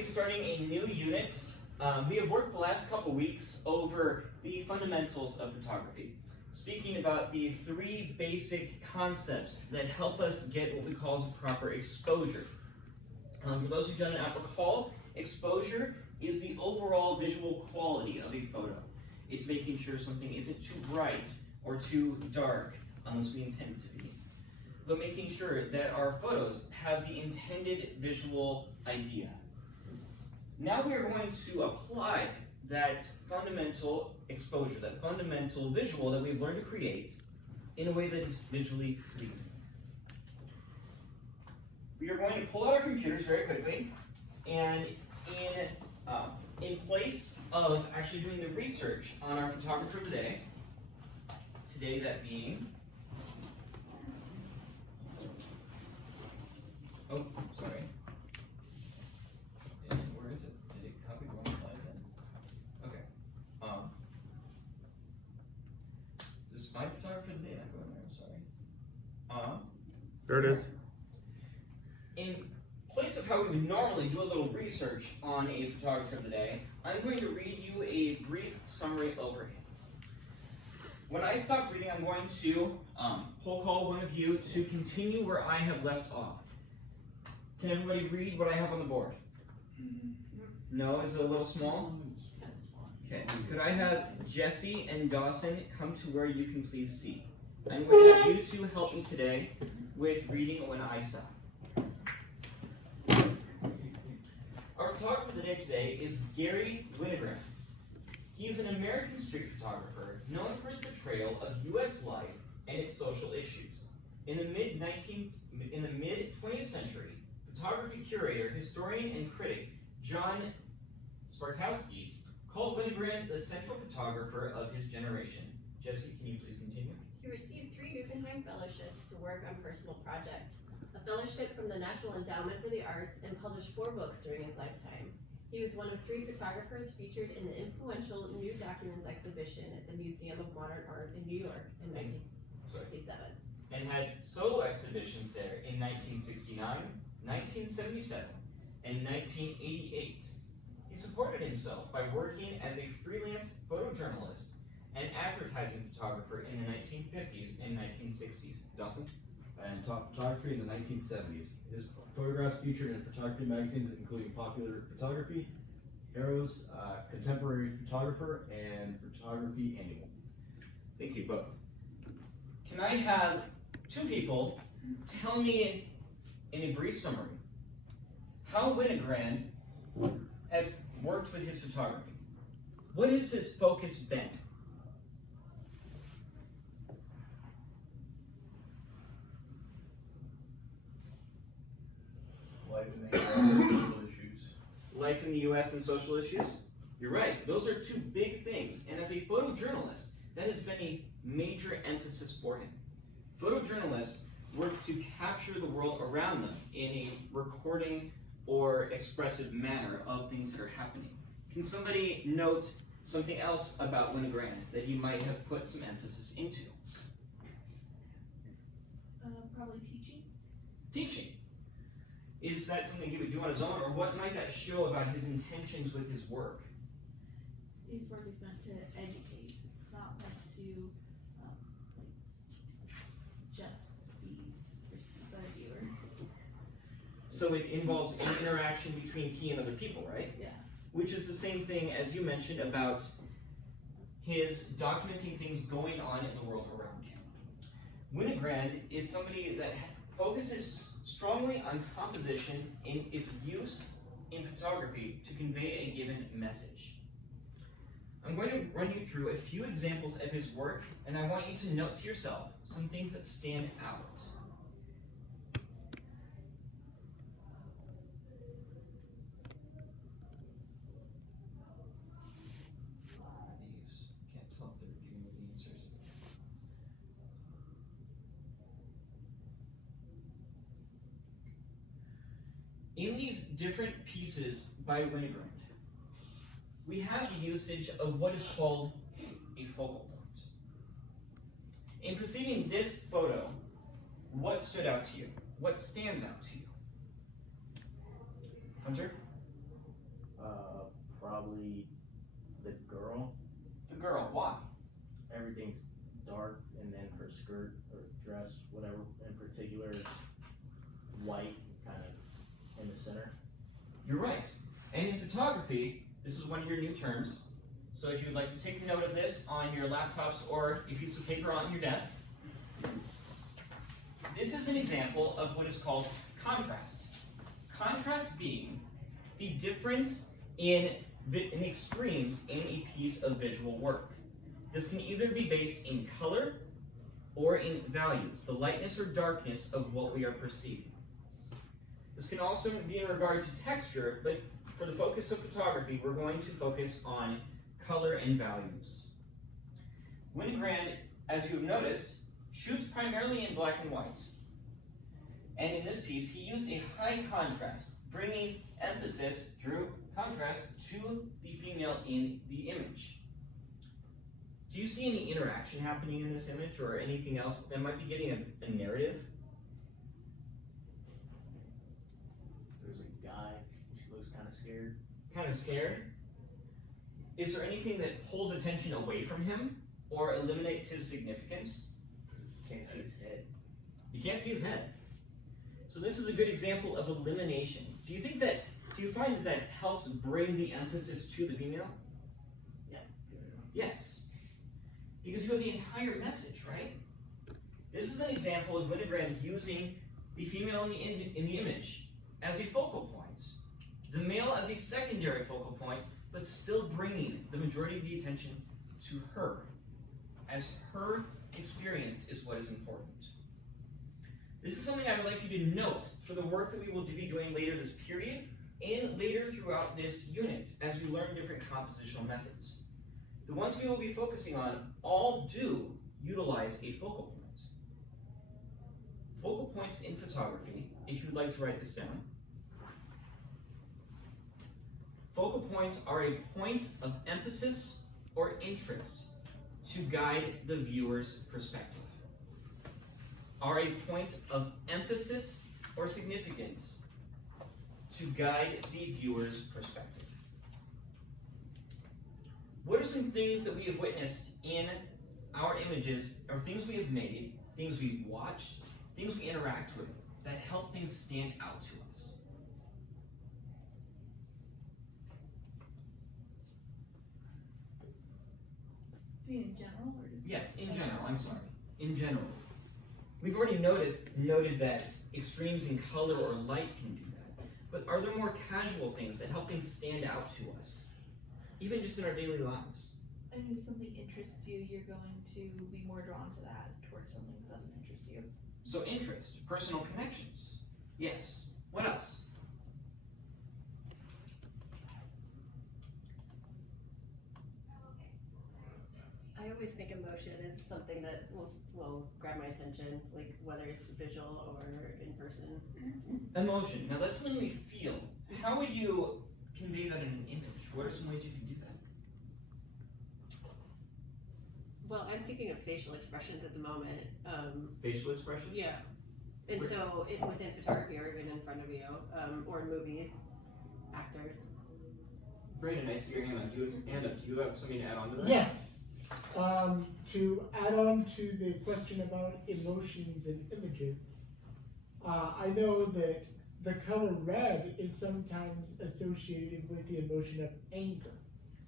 be starting a new unit. We have worked the last couple weeks over the fundamentals of photography, speaking about the three basic concepts that help us get what we call proper exposure. For those who do not recall, exposure is the overall visual quality of a photo. It's making sure something isn't too bright or too dark, unless we intend it to be, but making sure that our photos have the intended visual idea. Now we are going to apply that fundamental exposure, that fundamental visual that we've learned to create in a way that is visually pleasing. We are going to pull out our computers very quickly, and in place of actually doing the research on our photographer of the day, today that being, oh, sorry. And where is it? Did it copy the wrong slides in? Okay. This is my photographer of the day not going there, I'm sorry. There it is. In place of how we would normally do a little research on a photographer of the day, I'm going to read you a brief summary over him. When I stop reading, I'm going to poll call one of you to continue where I have left off. Can everybody read what I have on the board? No? Is it a little small? Okay. Could I have Jesse and Dawson come to where you can please see? I'm going to have you two help me today with reading when I stop. Our photographer of the day today is Gary Winogrand. He is an American street photographer known for his portrayal of U.S. life and its social issues. In the mid-20th century, photography curator, historian, and critic John Sparkowski called Winogrand the central photographer of his generation. Jesse, can you please continue? He received 3 Guggenheim Fellowships to work on personal projects, a fellowship from the National Endowment for the Arts, and published 4 books during his lifetime. He was one of 3 photographers featured in the influential New Documents exhibition at the Museum of Modern Art in New York in 1967. And had solo exhibitions there in 1969, 1977, and 1988. He supported himself by working as a freelance photojournalist and advertising photographer in the 1950s and 1960s. Dawson? And taught photography in the 1970s. His photographs featured in photography magazines including Popular Photography, Arrows, Contemporary Photographer, and Photography Annual. Thank you both. Can I have 2 people tell me in a brief summary how Winogrand has worked with his photography? What has his focus been? Life in the U.S. and social issues? You're right. Those are 2 big things. And as a photojournalist, that has been a major emphasis for him. Photojournalists work to capture the world around them in a recording or expressive manner of things that are happening. Can somebody note something else about Winogrand that he might have put some emphasis into? Probably teaching. Teaching. Is that something he would do on his own, or what might that show about his intentions with his work? His work is meant to educate. It's not meant to just be received by the viewer. So it involves an interaction between he and other people, right? Yeah. Which is the same thing as you mentioned about his documenting things going on in the world around him. Winogrand is somebody that focuses strongly on composition in its use in photography to convey a given message. I'm going to run you through a few examples of his work, and I want you to note to yourself some things that stand out. These, can't tell if they're giving me the answers. In these different pieces by Winogrand, we have the usage of what is called a focal point. In perceiving this photo, what stood out to you? What stands out to you? Hunter? probably the girl. The girl, why? Everything's dark, and then her skirt or dress, whatever in particular, is white, kind of in the center. You're right. And in photography, this is one of your new terms. So if you would like to take note of this on your laptops or a piece of paper on your desk, this is an example of what is called contrast. Contrast being the difference in extremes in a piece of visual work. This can either be based in color or in values, the lightness or darkness of what we are perceiving. This can also be in regard to texture, but for the focus of photography, we're going to focus on color and values. Winogrand, as you have noticed, shoots primarily in black and white. And in this piece, he used a high contrast, bringing emphasis through contrast to the female in the image. Do you see any interaction happening in this image or anything else that might be getting a narrative? There's a guy, he looks kind of scared. Kind of scared? Is there anything that pulls attention away from him or eliminates his significance? Can't see his head. You can't see his head. So this is a good example of elimination. Do you find that helps bring the emphasis to the female? Yes. Yes. Because you have the entire message, right? This is an example of Winogrand using the female in the image as a focal point, the male as a secondary focal point, but still bringing the majority of the attention to her, as her experience is what is important. This is something I would like you to note for the work that we will be doing later this period and later throughout this unit as we learn different compositional methods. The ones we will be focusing on all do utilize a focal point. Focal points in photography, if you would like to write this down. Focal points are a point of emphasis or interest to guide the viewer's perspective. Are a point of emphasis or significance to guide the viewer's perspective. What are some things that we have witnessed in our images, or things we have made, things we've watched, things we interact with, that help things stand out to us? Do you mean in general or just? Yes, in general, I'm sorry. In general. We've already noted that extremes in color or light can do that. But are there more casual things that help things stand out to us? Even just in our daily lives. I mean, if something interests you, you're going to be more drawn to that towards something that doesn't interest you. So interest, personal connections. Yes. What else? I always think emotion is something that will grab my attention, like whether it's visual or in person. Emotion. Now that's something we feel. How would you convey that in an image? What are some ways you can do that? Well, I'm thinking of facial expressions at the moment. Facial expressions? Yeah. And so within photography or even in front of you, or in movies, actors. Brandon, I see your hand up. Do you have something to add on to that? Yes. To add on to the question about emotions and images, I know that the color red is sometimes associated with the emotion of anger.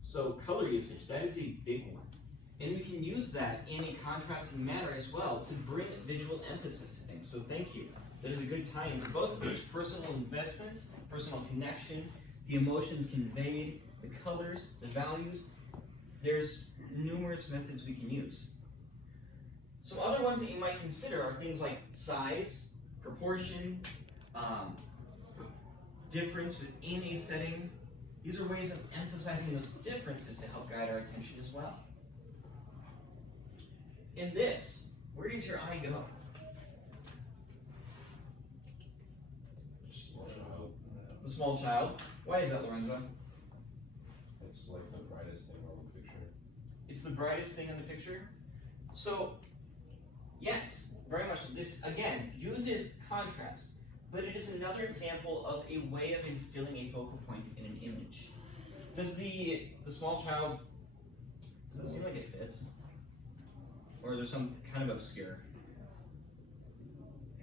So color usage, that is a big one. And we can use that in a contrasting manner as well to bring visual emphasis to things. So thank you. That is a good tie into both of those. Personal investment, personal connection, the emotions conveyed, the colors, the values. There's numerous methods we can use. Some other ones that you might consider are things like size, proportion, difference within a setting. These are ways of emphasizing those differences to help guide our attention as well. In this, where does your eye go? Small child. The small child. Why is that, Lorenzo? It's like the brightest thing on the picture. It's the brightest thing in the picture. So, yes, very much. This, again, uses contrast, but it is another example of a way of instilling a focal point in an image. Does the small child, does it seem like it fits? Or is there some kind of obscure?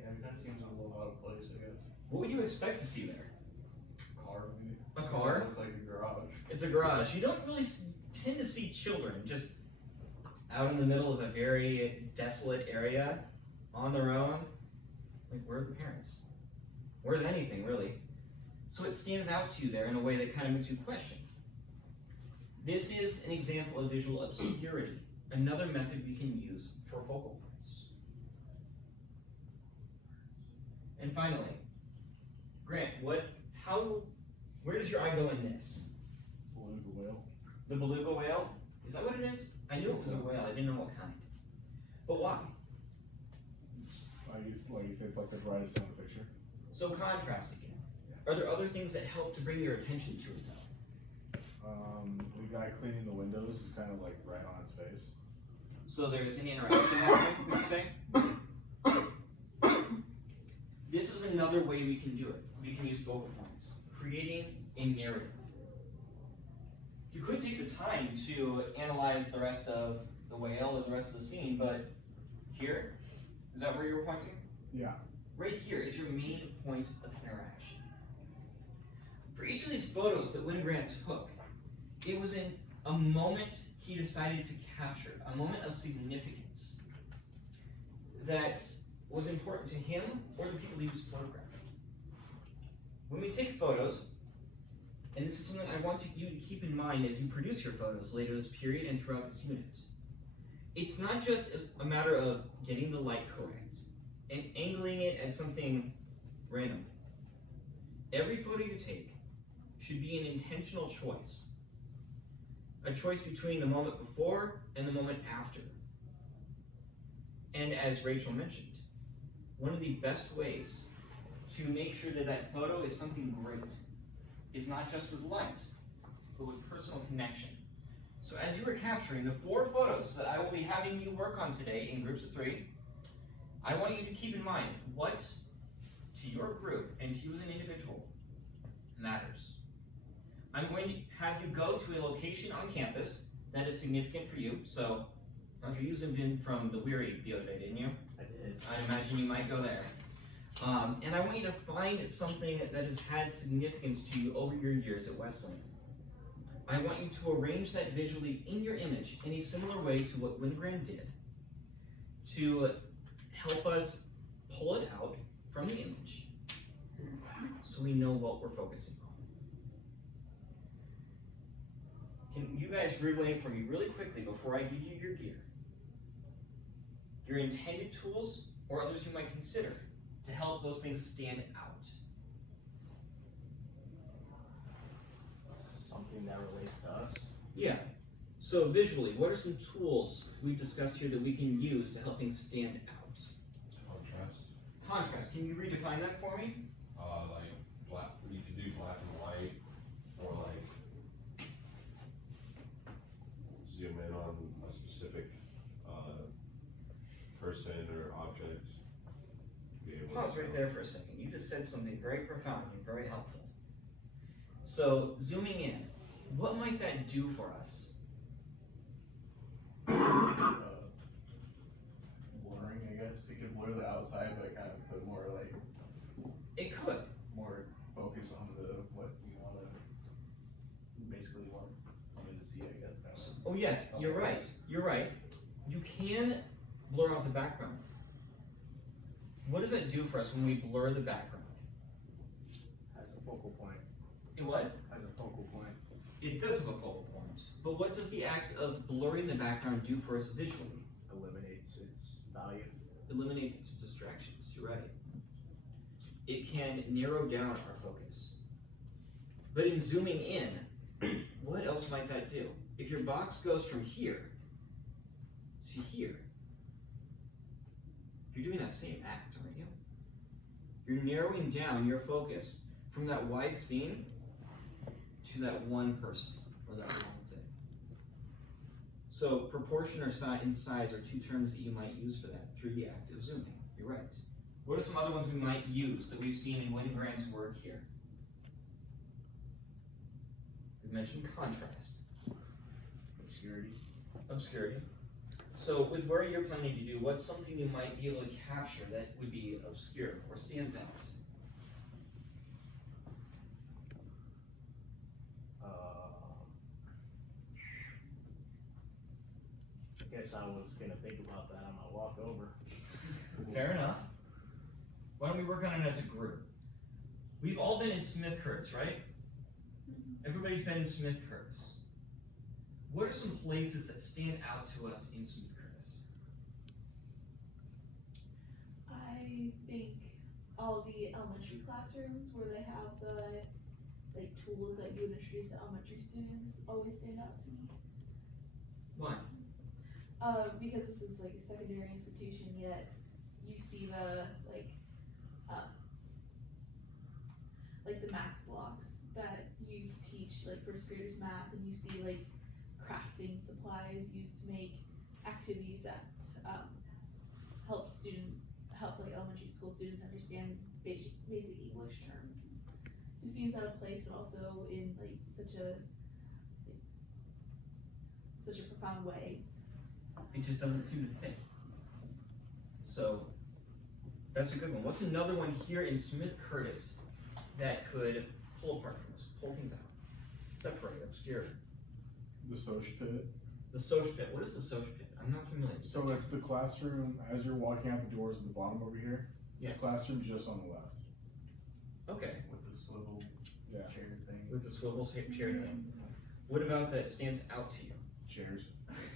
Yeah, that seems a little out of place, I guess. What would you expect to see there? Car, maybe? A car? It looks like a garage. It's a garage. You don't really tend to see children just out in the middle of a very desolate area on their own. Like, where are the parents? Where's anything, really? So it stands out to you there in a way that kind of makes you question. This is an example of visual obscurity, another method we can use for focal points. And finally, Grant, where does your eye go in this? Beluga whale. The beluga whale? Is that what it is? I knew it was a whale, I didn't know what kind. But why? Like you say, it's like the brightest thing in the picture. So contrast again. Are there other things that help to bring your attention to it though? The guy cleaning the windows is kind of like right on its face. So there's an interaction happening, would you say? This is another way we can do it. We can use focal points, creating a narrative. You could take the time to analyze the rest of the whale or the rest of the scene, but here, is that where you were pointing? Yeah. Right here is your main point of interaction. For each of these photos that Wynne Grant took, it was in a moment he decided to capture, a moment of significance that was important to him or the people he was photographing. When we take photos, and this is something I want you to keep in mind as you produce your photos later this period and throughout this unit, it's not just a matter of getting the light correct and angling it at something random. Every photo you take should be an intentional choice. A choice between the moment before and the moment after. And as Rachel mentioned, one of the best ways to make sure that that photo is something great is not just with light, but with personal connection. So as you are capturing the 4 photos that I will be having you work on today in groups of 3, I want you to keep in mind what to your group and to you as an individual matters. I'm going to have you go to a location on campus that is significant for you. So, Roger, you zoomed in from the Weary the other day, didn't you? I did. I'd imagine you might go there. And I want you to find something that has had significance to you over your years at Wesleyan. I want you to arrange that visually in your image in a similar way to what Wynne Grant did to help us pull it out from the image so we know what we're focusing on. Can you guys relay for me really quickly before I give you your gear, your intended tools or others you might consider to help those things stand out? Something that relates to us. Yeah. So visually, what are some tools we've discussed here that we can use to help things stand out? Contrast. Contrast, can you redefine that for me? Like black, you can do black and white, or like zoom in on a specific person or object. Be able to Pause right there for a second. You just said something very profound and very helpful. So zooming in, what might that do for us? Blurring, I guess. You could blur the outside, but kind of put more like It could. more focus on what you want to basically want somebody to see, I guess. Kind of. Oh yes, you're right. You're right. You can blur out the background. What does that do for us when we blur the background? Has a focal point. It what? Has a focal point. It does have a focal point. But what does the act of blurring the background do for us visually? Eliminates its value. Eliminates its distractions. You're right. It can narrow down our focus. But in zooming in, what else might that do? If your box goes from here to here, you're doing that same act, aren't you? You're narrowing down your focus from that wide scene to that one person or that one thing. So proportion or in size are 2 terms that you might use for that through the act of zooming. You're right. What are some other ones we might use that we've seen in Wynne Grant's work here? We mentioned contrast. Obscurity. Obscurity. So with where you're planning to do, what's something you might be able to capture that would be obscure or stands out? I guess I was gonna think about that on my walk over. Fair enough. Why don't we work on it as a group? We've all been in Smith Curtis, right? Everybody's been in Smith Curtis. What are some places that stand out to us in Smith Curtis? I think all the elementary classrooms where they have the like tools that you would introduce to elementary students always stand out to me. Why? Because this is like a secondary institution, yet you see the like the math blocks that you teach like first graders math, and you see like crafting supplies used to make activities that help like elementary school students understand basic English terms. It seems out of place, but also in like such a profound way. It just doesn't seem to fit. So that's a good one. What's another one here in Smith Curtis that could pull apart from us, pull things out, separate, obscure? The Soch pit. The Soch pit. What is the Soch pit? I'm not familiar. So it's the classroom as you're walking out the doors at the bottom over here. It's Yes. the classroom just on the left. Okay. With the swivel Yeah. chair thing. With the swivel chair thing. What about that stands out to you? Chairs.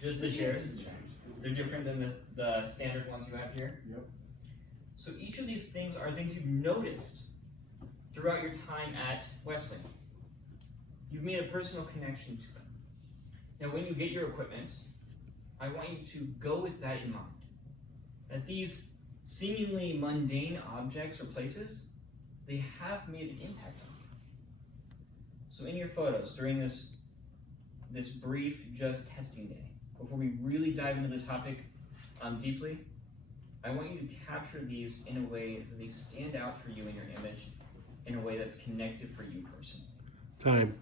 Just the chairs? They're different than the standard ones you have here? Yep. So each of these things are things you've noticed throughout your time at Wesleyan. You've made a personal connection to them. Now when you get your equipment, I want you to go with that in mind. That these seemingly mundane objects or places, they have made an impact on you. So in your photos, during this brief just testing day, before we really dive into the topic deeply, I want you to capture these in a way that they stand out for you in your image, in a way that's connected for you personally. Time.